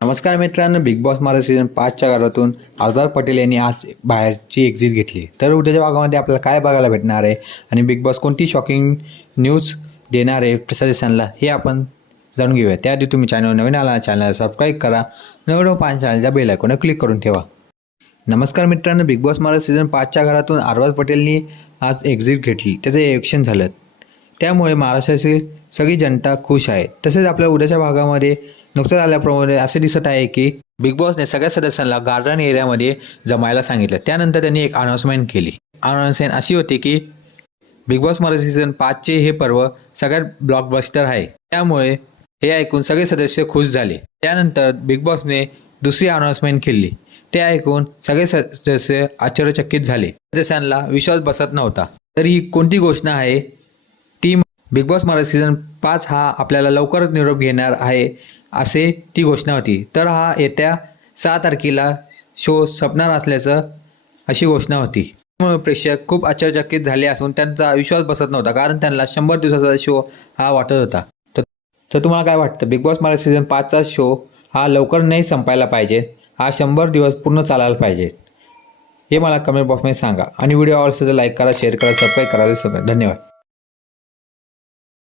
नमस्कार मित्रांनो, big Boss Marathi season 5च्या घरातून हरदार पटेल यांनी आज बाहेरची एक्झिट घेतली. तर उद्याच्या भागामध्ये आपल्याला काय बघायला भेटणार आहे आणि बिग बॉस कोणती शॉकिंग न्यूज देणार आहे सदस्यांना हे आपण जाणून घेऊया. त्याआधी तुम्ही चॅनल नवीन आला चॅनलला सबस्क्राईब करा, नवीन पान चॅनलच्या बेल आयकॉनवर क्लिक करून ठेवा. नमस्कार मित्रांनो, बिग बॉस मराठी सीझन 5च्या घरातून हरदार पटेलनी आज एक्झिट घेतली. त्याचं इलेक्शन झालं, त्यामुळे महाराष्ट्राची सगळी जनता खुश आहे. तसेच आपल्या उद्याच्या भागामध्ये नुकत्याच आल्याप्रमाणे असे दिसत आहे की बिग बॉसने सगळ्या सदस्यांना गार्डन एरियामध्ये जमायला सांगितलं. त्यानंतर त्यांनी एक अनाउन्समेंट केली. अनाउन्समेंट अशी होती की बिग बॉस मराठी सीझन 5चे हे पर्व सगळ्यात ब्लॉकबस्टर आहे. त्यामुळे हे ऐकून सगळे सदस्य खुश झाले. त्यानंतर बिग बॉसने दुसरी अनाउन्समेंट केली. ते ऐकून सगळे सदस्य आश्चर्यचकित झाले. सदस्यांना विश्वास बसत नव्हता. तर ही कोणती घोषणा आहे? बिग बॉस मराठी सीझन 5 हा आपल्याला लवकरच निरोप घेणार आहे असे ती घोषणा होती. तर हा येत्या 6 तारखेला शो संपणार असल्याचं अशी घोषणा होती. त्यामुळे प्रेक्षक खूप आश्चर्यचकित झाले असून त्यांचा विश्वास बसत नव्हता, कारण त्यांना 100 दिवसाचा शो हा वाटत होता. तर तुम्हाला काय वाटतं? बिग बॉस मराठी सीझन 5चा शो हा लवकर नाही संपायला पाहिजे, हा 100 दिवस पूर्ण चालायला पाहिजे, हे मला कमेंट बॉक्समध्ये सांगा. आणि व्हिडिओ आवडला तर लाईक करा, शेअर करा, सबस्क्राईब करा. धन्यवाद.